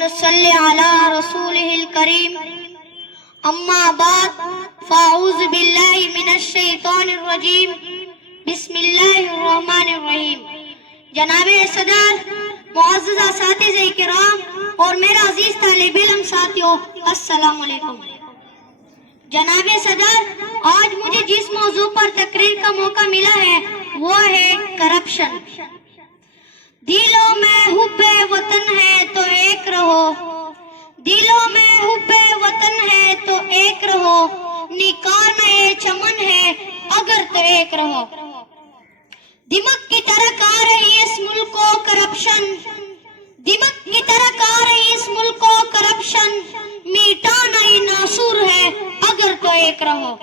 نصلي على رسوله الكريم اما بعد فاعوذ بالله من الشیطان الرجیم بسم اللہ الرحمن الرحیم۔ جناب صدر، معزز اساتذہ کرام اور میرا عزیز طالب علم ساتھیوں، السلام علیکم۔ جناب صدر، آج مجھے جس موضوع پر تقریر کا موقع ملا ہے وہ ہے کرپشن۔ دلوں میں حب وطن ہے تو ایک رہو، دلوں میں حب وطن ہے تو ایک رہو، نکارنا یہ چمن ہے اگر تو ایک رہو۔ دمک کی طرح آ رہی اس ملک کو کرپشن، دمک کی طرح آ رہی اس ملک کو کرپشن، میٹانا یہ ناصور ہے اگر تو ایک رہو۔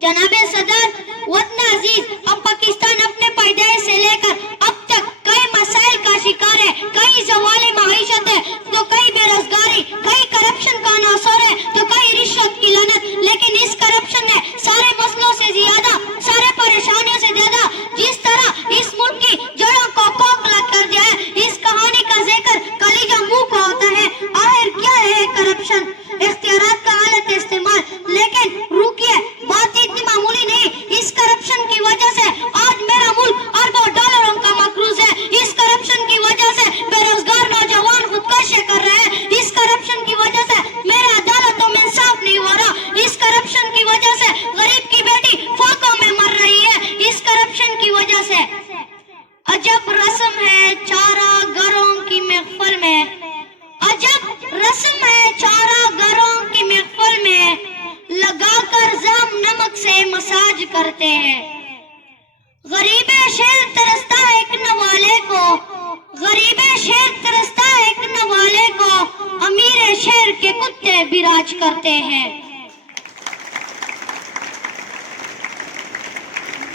جناب صدر، وطن عزیز، اب پاکستان اپنے پیدائش سے لے کر اب تک کئی مسائل کا شکار ہے، کئی زوال معیشت ہے تو کئی بے روزگاری، کئی کرپشن کا عنصر ہے تو کئی رشوت کی لعنت، لیکن اس کرپشن نے سارے مسئلوں سے زیادہ، سارے پریشانیوں سے زیادہ جس طرح اس ملک کی جڑوں کو کھوکھلا کر دیا ہے، اس کہانی کا ذکر کلیجہ منہ کو ہوتا ہے۔ آخر کیا ہے کرپشن؟ اختیارات کا غلط استعمال، لیکن روکیے، بات اتنی معمولی نہیں۔ اس کرپشن کی وجہ سے آج میرا ملک اربوں ڈالروں کا مقروض ہے، اس کرپشن کی وجہ سے بے روزگار نوجوان خودکشی کر رہے ہیں، اس کرپشن کی وجہ سے میرا عدالت و انصاف نہیں ہو رہا، اس کرپشن کی وجہ سے غریب کی بیٹی فاقوں میں مر رہی ہے، اس کرپشن کی وجہ سے۔ عجب رسم ہے چارہ گروں کی محفل میں، عجب رسم ہے چارہ گروں کی محفل میں، لگا کر زام نمک سے مساج کرتے ہیں۔ غریب شہر ترستا ہے ایک نوالے کو، غریب شہر ترستا ہے ایک نوالے کو، امیر شہر کے کتے براج کرتے ہیں۔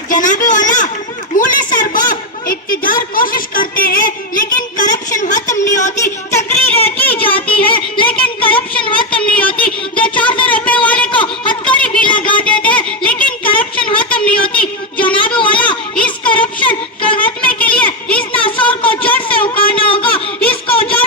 جناب والا، مولے سرباب اقتدار کوشش کرتے ہیں لیکن کرپشن ختم نہیں ہوتی، تقریریں کی جاتی ہے لیکن کرپشن ختم نہیں ہوتی، 200 روپے والے کو ہتھکڑی بھی لگا دیتے ہیں لیکن کرپشن ختم نہیں ہوتی۔ جناب والا، اس کرپشن کے خاتمے کے لیے اس ناسور کو جڑ سے اکھاڑنا ہوگا، اس کو جڑ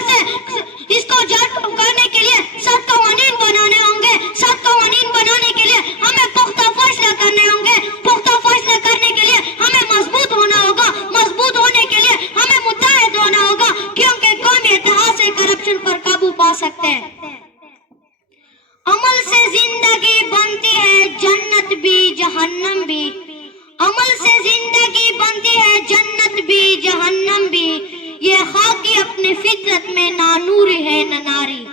اکھاڑنے کے لیے 7 قوانین بنانے ہوں گے، 7 قوانین بنانے کے لیے ہمیں پختہ فیصلہ کرنے ہوں گے، پختہ فیصلہ کرنے کے لیے ہمیں مضبوط ہونا ہوگا، مضبوط ہونے کے لیے ہمیں متحد ہونا ہوگا، کیونکہ قومی اتحاد سے کرپشن پر قابو پا سکتے ہیں۔ عمل سے زندگی بنتی ہے جنت بھی جہنم بھی، عمل سے زندگی بنتی ہے جنت بھی جہنم بھی، یہ خاکی اپنے فطرت میں نہ نور ہے نہ ناری۔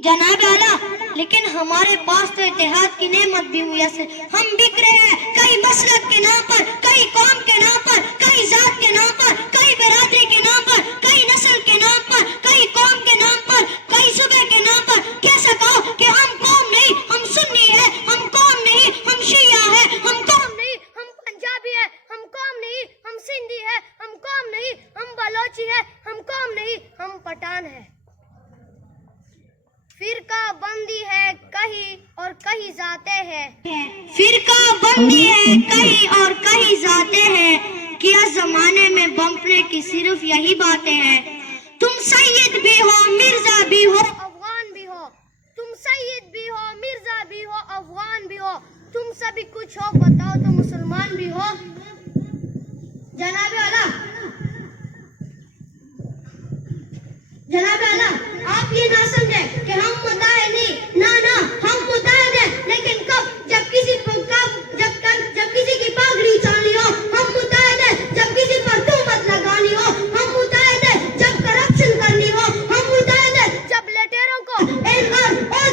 جناب اعلیٰ، لیکن ہمارے پاس تو اتحاد کی نعمت بھی میسر، ہم بکھرے ہیں کئی مسلک کے نام پر، کئی قوم کے نام پر، کئی ذات کے نام پر، کئی برادری کے نام پر، کئی نسل کے نام پر، کئی قوم کے نام پر، کئی صوبے کے نام پر۔ کیسا کہو کہ ہم قوم نہیں، ہم سنی ہے، ہم قوم نہیں، ہم شیعہ ہے، ہم قوم نہیں، ہم پنجابی ہے، ہم قوم نہیں، ہم سندھی ہے، ہم قوم نہیں، ہم بلوچی ہے، ہم قوم نہیں، ہم پٹھان ہے۔ فرقہ بندی ہے کہیں اور کہیں ذاتیں ہیں، فرقہ بندی ہے کہیں اور کہیں ذاتیں ہیں، کیا زمانے میں بمپنے کی صرف یہی باتیں ہیں۔ تم سید بھی ہو مرزا بھی ہو افغان بھی ہو، تم سید بھی ہو مرزا بھی ہو افغان بھی ہو، تم سبھی کچھ ہو بتاؤ تو مسلمان بھی ہو۔ جناب اعلیٰ، جناب اعلیٰ، آپ یہ نہ سمجھیں کہ ہم متحد نہیں، نہ ہم متحد ہیں، لیکن کب؟ جب کسی کی پگڑی چالی ہو، ہم متحد ہیں۔ جب کسی پر تہمت لگانی ہو، ہم متحد ہیں۔ جب کرپشن کرنی ہو، ہم متحد ہیں۔ جب لٹیروں کو عہدہ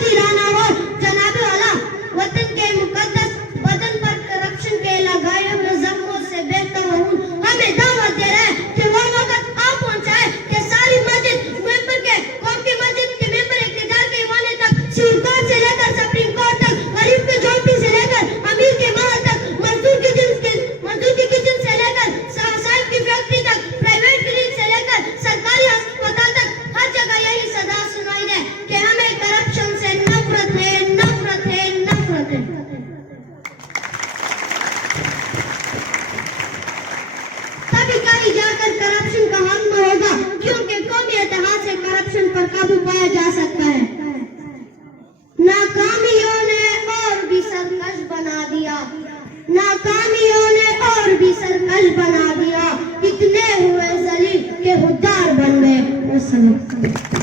دلانا ہو۔ جناب اعلیٰ، وطن کے مقدس وطن پر کرپشن کے لگائے ہوئے زخموں سے بہتا ہوں، ہمیں دعوت دے رہے ہیں کہ وہ وقت آ پہنچائے کہ ساری مسجد ممبر کے قوم کی مسجد کے ممبر اقتدار کے ایوان پر قابو پایا جا سکتا ہے. ناکامیوں نے اور بھی سرکش بنا دیا, ناکامیوں نے اور بھی سرکش بنا دیا, اتنے ہوئے ذلیل کہ خوددار بن گئے.